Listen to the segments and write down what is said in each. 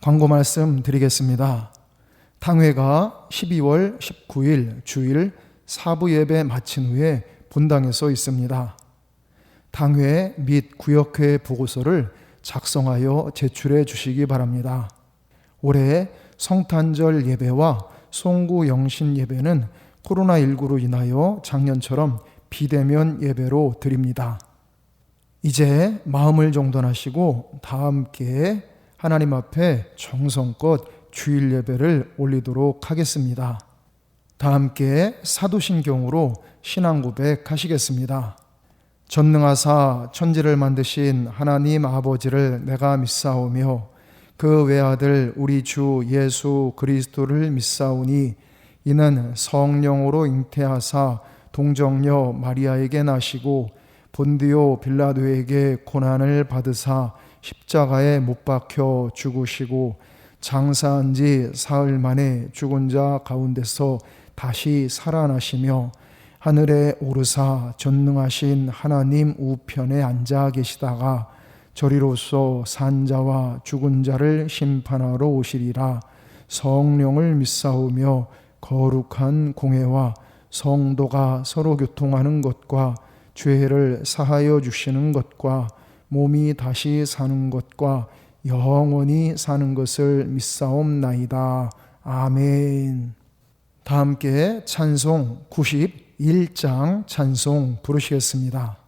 광고 말씀 드리겠습니다. 탕회가 12월 19일 주일 사부 예배 마친 후에 본당에 서 있습니다. 탕회 및 구역회 보고서를 작성하여 제출해 주시기 바랍니다. 올해 성탄절 예배와 송구 영신 예배는 코로나19로 인하여 작년처럼 비대면 예배로 드립니다. 이제 마음을 정돈하시고 다 함께 하나님 앞에 정성껏 주일 예배를 올리도록 하겠습니다. 다 함께 사도신경으로 신앙 고백하시겠습니다. 전능하사 천지를 만드신 하나님 아버지를 내가 믿사오며 그 외아들 우리 주 예수 그리스도를 믿사오니 이는 성령으로 잉태하사 동정녀 마리아에게 나시고 본디오 빌라도에게 고난을 받으사 십자가에 못 박혀 죽으시고 장사한 지 사흘 만에 죽은 자 가운데서 다시 살아나시며 하늘에 오르사 전능하신 하나님 우편에 앉아 계시다가 저리로서 산 자와 죽은 자를 심판하러 오시리라. 성령을 믿사오며 거룩한 공회와 성도가 서로 교통하는 것과 죄를 사하여 주시는 것과 몸이 다시 사는 것과 영원히 사는 것을 믿사옵나이다. 아멘. 다 함께 찬송 91장 찬송 부르시겠습니다.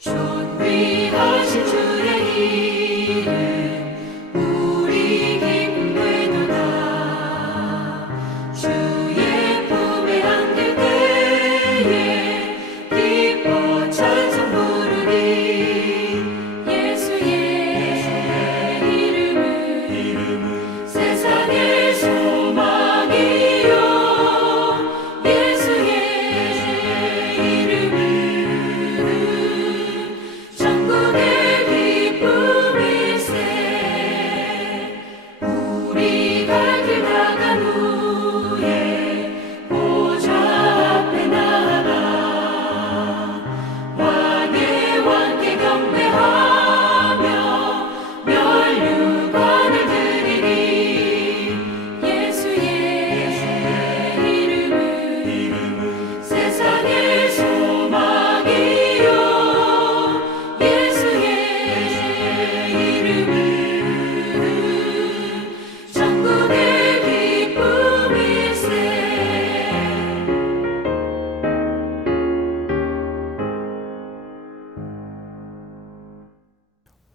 존귀하신 주의 이름 우리 기쁨 되도다. 주의 품에 안길 때에 기뻐 찬송 부르리. 예수의 이름은 세상의 소망이요. 예수의 이름은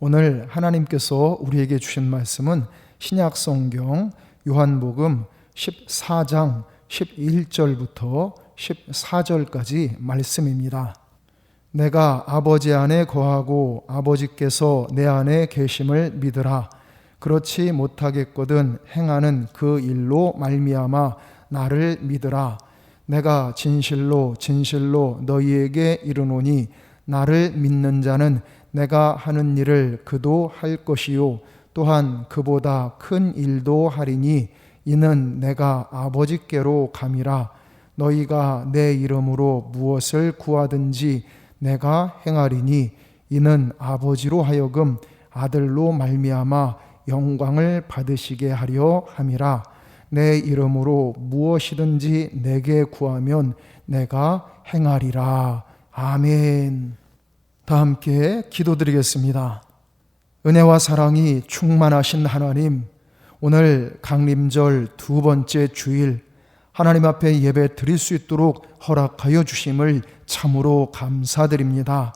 오늘 하나님께서 우리에게 주신 말씀은 신약성경 요한복음 14장 11절부터 14절까지 말씀입니다. 내가 아버지 안에 거하고 아버지께서 내 안에 계심을 믿으라. 그렇지 못하겠거든 행하는 그 일로 말미암아 나를 믿으라. 내가 진실로 진실로 너희에게 이르노니 나를 믿는 자는 내가 하는 일을 그도 할 것이요 또한 그보다 큰 일도 하리니 이는 내가 아버지께로 감이라. 너희가 내 이름으로 무엇을 구하든지 내가 행하리니 이는 아버지로 하여금 아들로 말미암아 영광을 받으시게 하려 함이라. 내 이름으로 무엇이든지 내게 구하면 내가 행하리라. 아멘. 다 함께 기도드리겠습니다. 은혜와 사랑이 충만하신 하나님, 오늘 강림절 두 번째 주일 하나님 앞에 예배 드릴 수 있도록 허락하여 주심을 참으로 감사드립니다.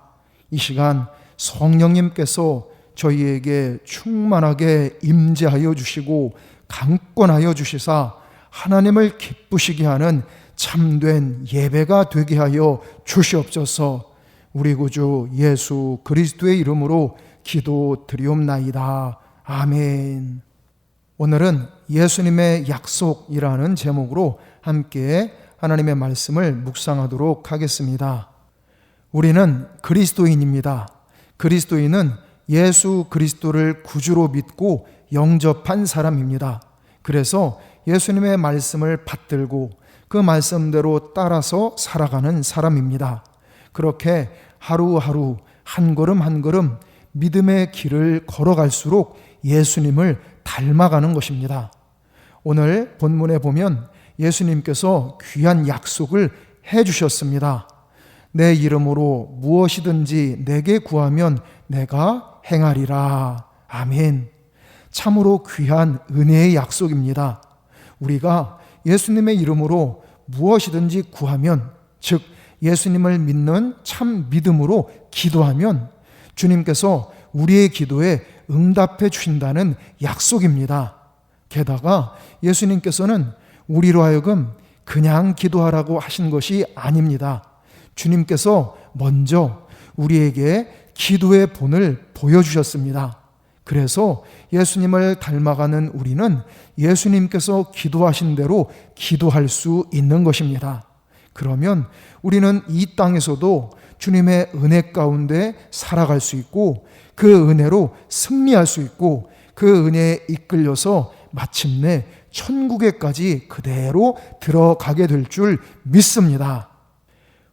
이 시간 성령님께서 저희에게 충만하게 임재하여 주시고 강권하여 주시사 하나님을 기쁘시게 하는 참된 예배가 되게 하여 주시옵소서. 우리 구주 예수 그리스도의 이름으로 기도드리옵나이다. 아멘. 오늘은 예수님의 약속이라는 제목으로 함께 하나님의 말씀을 묵상하도록 하겠습니다. 우리는 그리스도인입니다. 그리스도인은 예수 그리스도를 구주로 믿고 영접한 사람입니다. 그래서 예수님의 말씀을 받들고 그 말씀대로 따라서 살아가는 사람입니다. 그렇게 하루하루 한 걸음 한 걸음 믿음의 길을 걸어갈수록 예수님을 닮아가는 것입니다. 오늘 본문에 보면 예수님께서 귀한 약속을 해주셨습니다. 내 이름으로 무엇이든지 내게 구하면 내가 행하리라. 아멘. 참으로 귀한 은혜의 약속입니다. 우리가 예수님의 이름으로 무엇이든지 구하면, 즉 예수님을 믿는 참 믿음으로 기도하면 주님께서 우리의 기도에 응답해 주신다는 약속입니다. 게다가 예수님께서는 우리로 하여금 그냥 기도하라고 하신 것이 아닙니다. 주님께서 먼저 우리에게 기도의 본을 보여주셨습니다. 그래서 예수님을 닮아가는 우리는 예수님께서 기도하신 대로 기도할 수 있는 것입니다. 그러면 우리는 이 땅에서도 주님의 은혜 가운데 살아갈 수 있고 그 은혜로 승리할 수 있고 그 은혜에 이끌려서 마침내 천국에까지 그대로 들어가게 될 줄 믿습니다.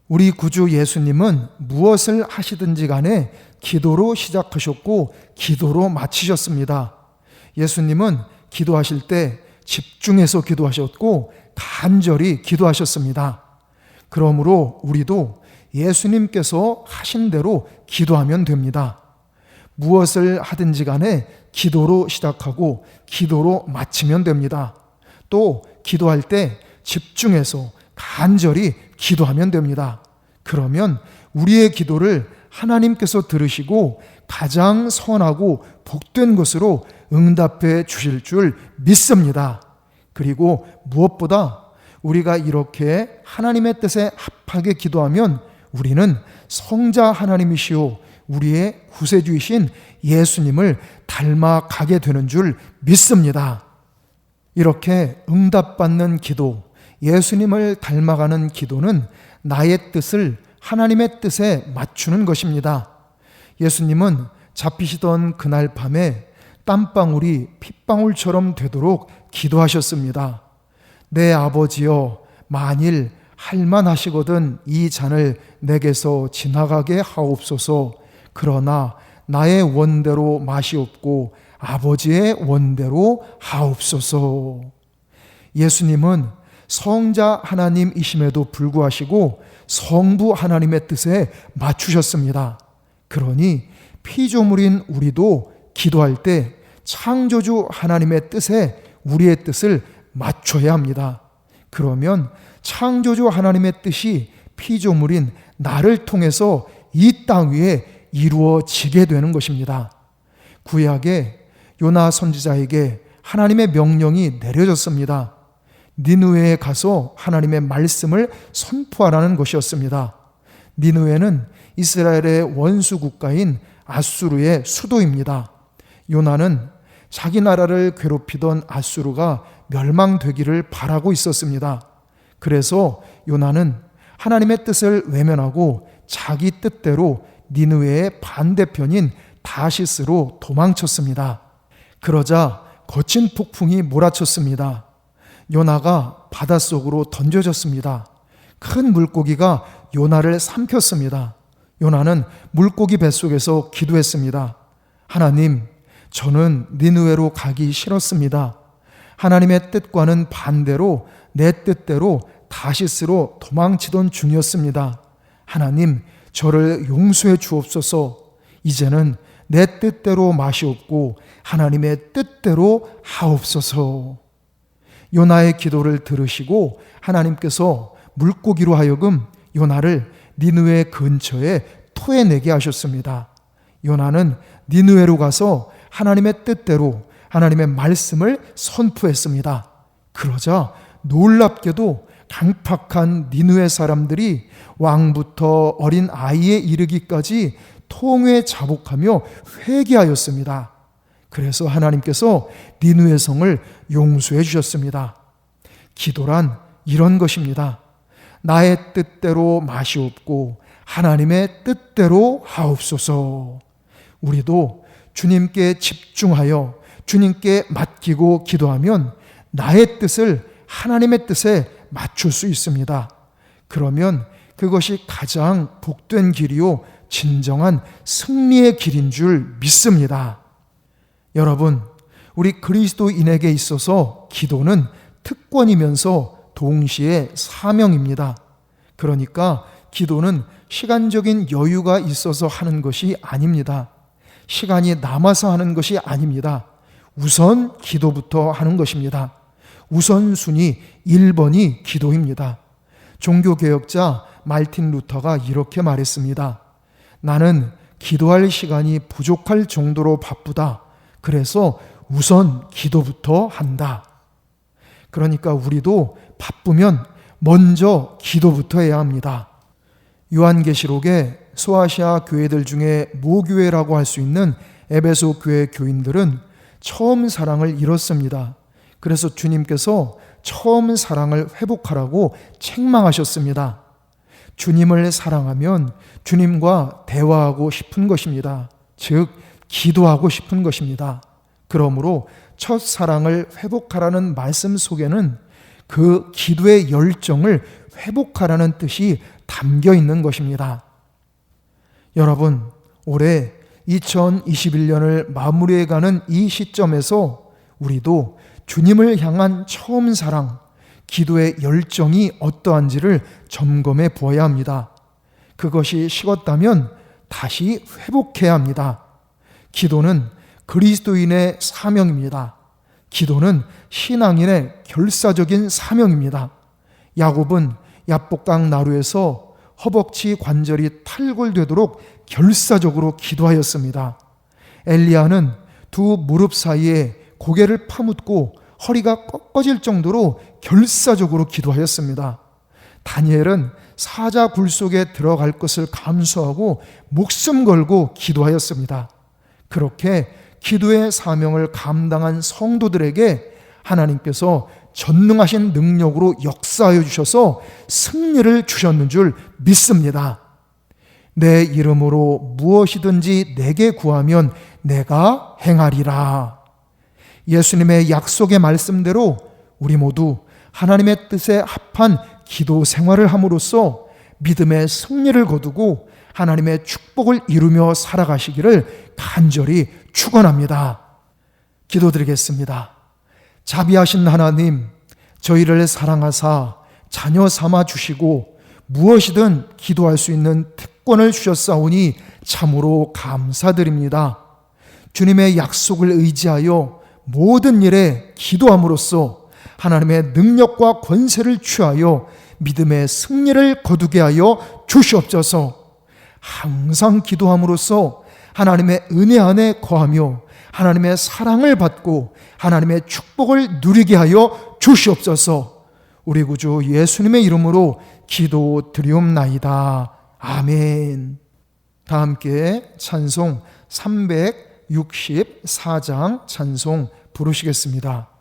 우리 구주 예수님은 무엇을 하시든지 간에 기도로 시작하셨고 기도로 마치셨습니다. 예수님은 기도하실 때 집중해서 기도하셨고 간절히 기도하셨습니다. 그러므로 우리도 예수님께서 하신 대로 기도하면 됩니다. 무엇을 하든지 간에 기도로 시작하고 기도로 마치면 됩니다. 또 기도할 때 집중해서 간절히 기도하면 됩니다. 그러면 우리의 기도를 하나님께서 들으시고 가장 선하고 복된 것으로 응답해 주실 줄 믿습니다. 그리고 무엇보다 우리가 이렇게 하나님의 뜻에 합하게 기도하면 우리는 성자 하나님이시오 우리의 구세주이신 예수님을 닮아가게 되는 줄 믿습니다. 이렇게 응답받는 기도, 예수님을 닮아가는 기도는 나의 뜻을 하나님의 뜻에 맞추는 것입니다. 예수님은 잡히시던 그날 밤에 땀방울이 핏방울처럼 되도록 기도하셨습니다. 내 아버지여, 만일 할만하시거든 이 잔을 내게서 지나가게 하옵소서. 그러나 나의 원대로 마시옵고 아버지의 원대로 하옵소서. 예수님은 성자 하나님이심에도 불구하시고 성부 하나님의 뜻에 맞추셨습니다. 그러니 피조물인 우리도 기도할 때 창조주 하나님의 뜻에 우리의 뜻을 맞춰야 합니다. 그러면 창조주 하나님의 뜻이 피조물인 나를 통해서 이 땅 위에 이루어지게 되는 것입니다. 구약에 요나 선지자에게 하나님의 명령이 내려졌습니다. 니느웨에 가서 하나님의 말씀을 선포하라는 것이었습니다. 니느웨는 이스라엘의 원수 국가인 아수르의 수도입니다. 요나는 자기 나라를 괴롭히던 아수르가 멸망되기를 바라고 있었습니다. 그래서 요나는 하나님의 뜻을 외면하고 자기 뜻대로 니느웨의 반대편인 다시스로 도망쳤습니다. 그러자 거친 폭풍이 몰아쳤습니다. 요나가 바닷속으로 던져졌습니다. 큰 물고기가 요나를 삼켰습니다. 요나는 물고기 뱃속에서 기도했습니다. 하나님, 저는 니느웨로 가기 싫었습니다. 하나님의 뜻과는 반대로 내 뜻대로 다시스로 도망치던 중이었습니다. 하나님, 저를 용서해 주옵소서. 이제는 내 뜻대로 마시옵고 하나님의 뜻대로 하옵소서. 요나의 기도를 들으시고 하나님께서 물고기로 하여금 요나를 니느웨 근처에 토해내게 하셨습니다. 요나는 니느웨로 가서 하나님의 뜻대로 하나님의 말씀을 선포했습니다. 그러자 놀랍게도 강팍한 니느웨 사람들이 왕부터 어린 아이에 이르기까지 통회 자복하며 회개하였습니다. 그래서 하나님께서 니느웨 성을 용서해 주셨습니다. 기도란 이런 것입니다. 나의 뜻대로 마시옵고 하나님의 뜻대로 하옵소서. 우리도 주님께 집중하여 주님께 맡기고 기도하면 나의 뜻을 하나님의 뜻에 맞출 수 있습니다. 그러면 그것이 가장 복된 길이요 진정한 승리의 길인 줄 믿습니다. 여러분, 우리 그리스도인에게 있어서 기도는 특권이면서 동시에 사명입니다. 그러니까 기도는 시간적인 여유가 있어서 하는 것이 아닙니다. 시간이 남아서 하는 것이 아닙니다. 우선 기도부터 하는 것입니다. 우선순위 1번이 기도입니다. 종교개혁자 말틴 루터가 이렇게 말했습니다. 나는 기도할 시간이 부족할 정도로 바쁘다. 그래서 우선 기도부터 한다. 그러니까 우리도 바쁘면 먼저 기도부터 해야 합니다. 요한계시록의 소아시아 교회들 중에 모교회라고 할 수 있는 에베소 교회 교인들은 처음 사랑을 잃었습니다. 그래서 주님께서 처음 사랑을 회복하라고 책망하셨습니다. 주님을 사랑하면 주님과 대화하고 싶은 것입니다. 즉 기도하고 싶은 것입니다. 그러므로 첫 사랑을 회복하라는 말씀 속에는 그 기도의 열정을 회복하라는 뜻이 담겨 있는 것입니다. 여러분, 올해 2021년을 마무리해가는 이 시점에서 우리도 주님을 향한 처음 사랑, 기도의 열정이 어떠한지를 점검해 보아야 합니다. 그것이 식었다면 다시 회복해야 합니다. 기도는 그리스도인의 사명입니다. 기도는 신앙인의 결사적인 사명입니다. 야곱은 야복강 나루에서 허벅지 관절이 탈골되도록 결사적으로 기도하였습니다. 엘리야는 두 무릎 사이에 고개를 파묻고 허리가 꺾어질 정도로 결사적으로 기도하였습니다. 다니엘은 사자 굴 속에 들어갈 것을 감수하고 목숨 걸고 기도하였습니다. 그렇게 기도의 사명을 감당한 성도들에게 하나님께서 전능하신 능력으로 역사하여 주셔서 승리를 주셨는 줄 믿습니다. 내 이름으로 무엇이든지 내게 구하면 내가 행하리라. 예수님의 약속의 말씀대로 우리 모두 하나님의 뜻에 합한 기도 생활을 함으로써 믿음의 승리를 거두고 하나님의 축복을 이루며 살아가시기를 간절히 축원합니다. 기도드리겠습니다. 자비하신 하나님, 저희를 사랑하사 자녀 삼아 주시고 무엇이든 기도할 수 있는 특권을 주셨사오니 참으로 감사드립니다. 주님의 약속을 의지하여 모든 일에 기도함으로써 하나님의 능력과 권세를 취하여 믿음의 승리를 거두게 하여 주시옵소서. 항상 기도함으로써 하나님의 은혜 안에 거하며 하나님의 사랑을 받고 하나님의 축복을 누리게 하여 주시옵소서. 우리 구주 예수님의 이름으로 기도드리옵나이다. 아멘. 다 함께 찬송 300 64장 찬송 부르시겠습니다.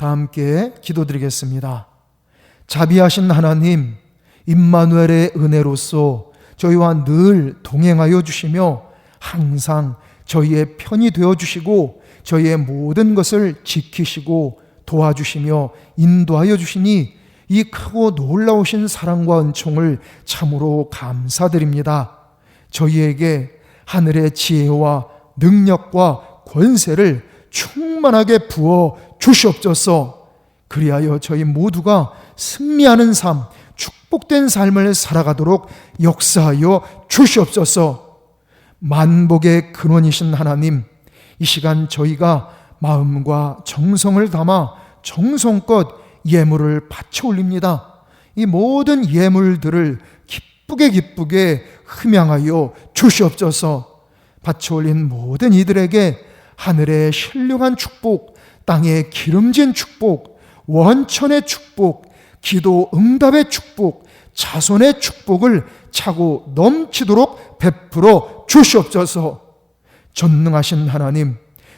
다 함께 기도드리겠습니다. 자비하신 하나님, 임마누엘의 은혜로서 저희와 늘 동행하여 주시며 항상 저희의 편이 되어 주시고 저희의 모든 것을 지키시고 도와주시며 인도하여 주시니 이 크고 놀라우신 사랑과 은총을 참으로 감사드립니다. 저희에게 하늘의 지혜와 능력과 권세를 충만하게 부어 주시옵소서. 그리하여 저희 모두가 승리하는 삶, 축복된 삶을 살아가도록 역사하여 주시옵소서. 만복의 근원이신 하나님, 이 시간 저희가 마음과 정성을 담아 정성껏 예물을 바쳐 올립니다. 이 모든 예물들을 기쁘게 흠양하여 주시옵소서. 바쳐 올린 모든 이들에게 하늘의 신령한 축복, 땅의 기름진 축복, 원천의 축복, 기도 응답의 축복, 자손의 축복을 차고 넘치도록 베풀어 주시옵소서. 전능하신 하나님,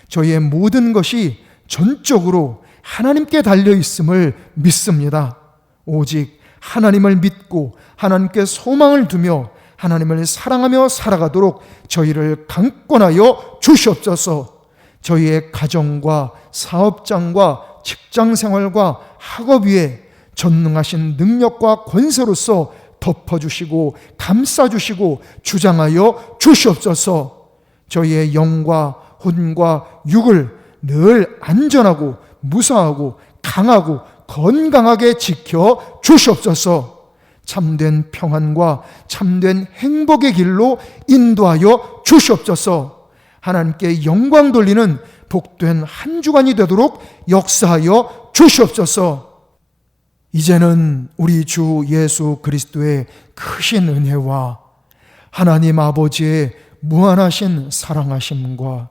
저희의 모든 것이 전적으로 하나님께 달려 있음을 믿습니다. 오직 하나님을 믿고 하나님께 소망을 두며 하나님을 사랑하며 살아가도록 저희를 강권하여 주시옵소서. 저희의 가정과 사업장과 직장생활과 학업 위에 전능하신 능력과 권세로서 덮어주시고 감싸주시고 주장하여 주시옵소서. 저희의 영과 혼과 육을 늘 안전하고 무사하고 강하고 건강하게 지켜 주시옵소서. 참된 평안과 참된 행복의 길로 인도하여 주시옵소서. 하나님께 영광 돌리는 복된 한 주간이 되도록 역사하여 주시옵소서. 이제는 우리 주 예수 그리스도의 크신 은혜와 하나님 아버지의 무한하신 사랑하심과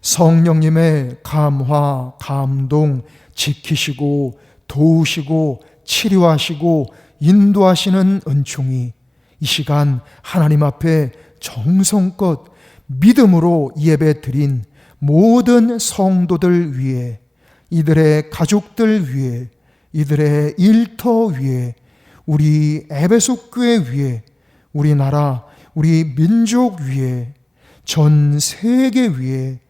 성령님의 감화, 감동, 지키시고 도우시고 치료하시고 인도하시는 은총이 이 시간 하나님 앞에 정성껏 믿음으로 예배 드린 모든 성도들 위에, 이들의 가족들 위에, 이들의 일터 위에, 우리 에베소 교회 위에, 우리나라, 우리 민족 위에, 전 세계 위에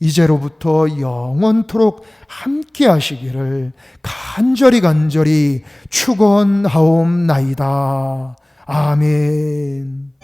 이제로부터 영원토록 함께 하시기를 간절히 축원하옵나이다. 아멘.